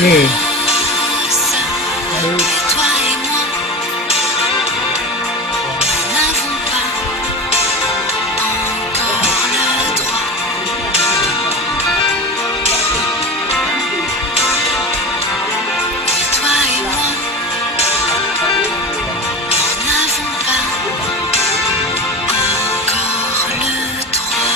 네. Et 아유, toi et moi n'avons pas encore le droit. Et toi et moi n'avons pas encore le droit.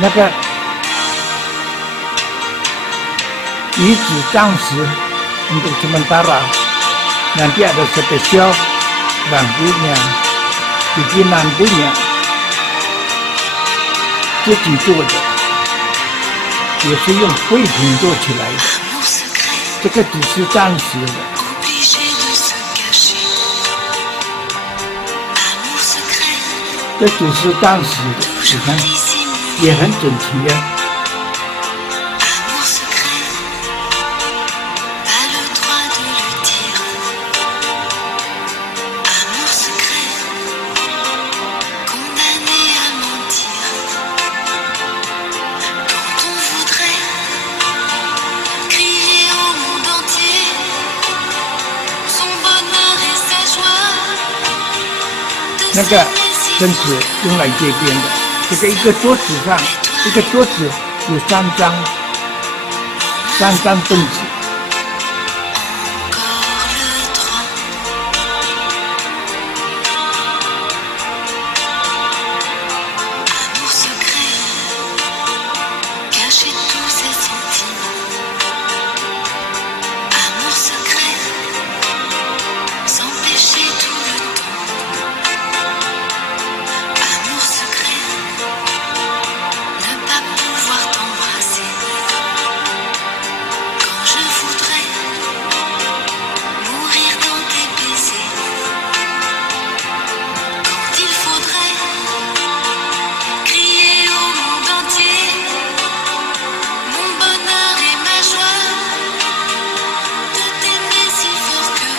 那个鱼子暂时 untuk sementara nanti ada spesial rambutnya bikinan punya 自己做的，也是用废品做起来的， Amour secret, 这个只是暂时的。 obligé de se cacher. Amour secret, 这只是暂时的，你 toujours 看 dissimulé. 也很整齐啊。 Amour secret, pas le droit de le dire. Amour secret, condamné à mentir. Quand on voudrait crier au monde entier son bonheur et sa joie, de 那个 s'aimer si 针 fort 子 que 用来接边的，这个一个桌子上，一个桌子有3张凳子， encore le droit. Amour secret, cacher tous ses sentiments. Amour secret, s'empêcher tout le temps. Amour secret, ne pas pouvoir t'embrasser. Quand je voudrais mourir dans tes baisers. Quand il faudrait crier au monde entier mon bonheur et ma joie, de t'aimer si fort que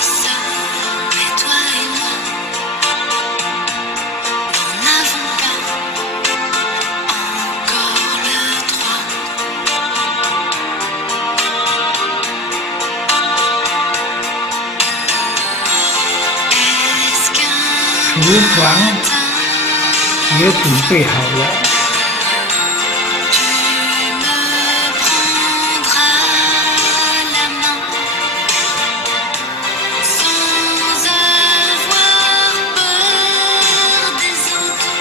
ça. Mais toi et moi, nous n'avons pas encore le droit. Est-ce qu'un 厨房 matin 也准备好了。 tu me prendras la main sans avoir peur des autres,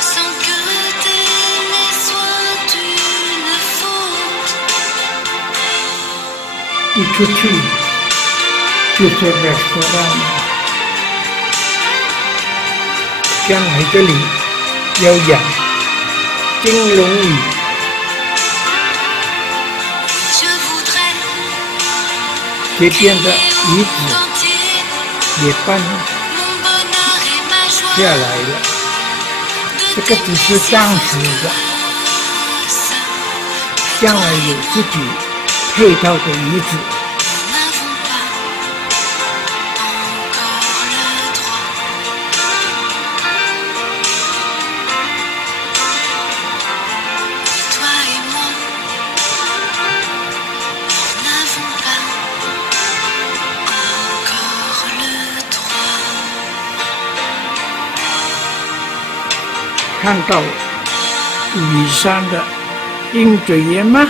sans que t'aimer soit une faute. 一出去就是 restaurant， 将来这里要养金龙鱼， Je voudrais 这边的鱼 crier au 子 monde entier 也搬 mon bonheur et ma 下 joie, 来了， de 这个只 t'aimer 是 si 暂 fort 时的， que ça. 将来有自己配套的鱼子， Nous n'avons pas encore le droit. Toi et moi, nous n'avons pas encore le droit. 看到雨山的鹰嘴岩吗？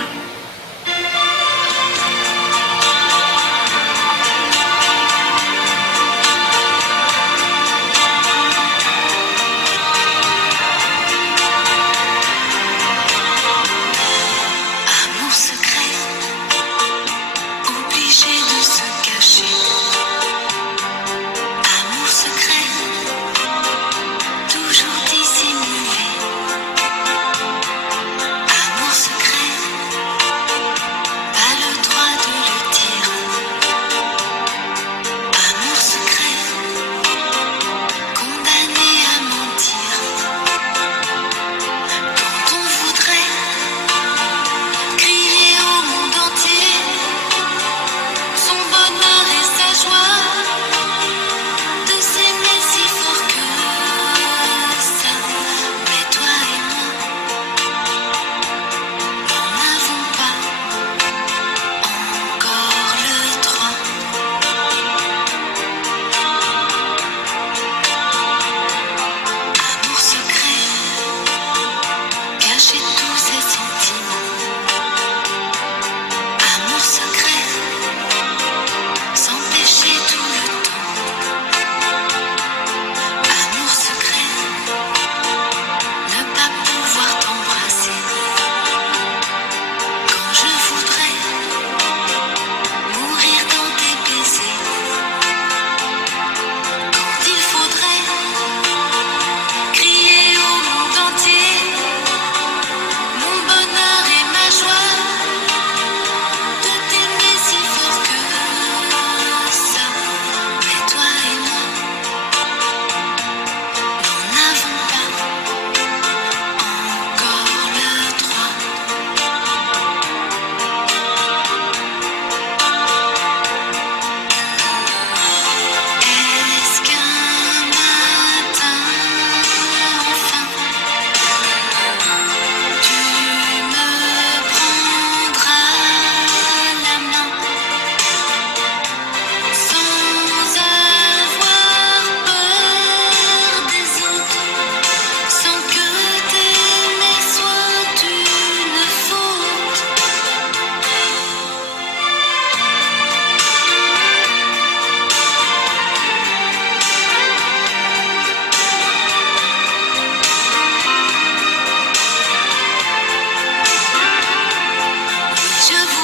Je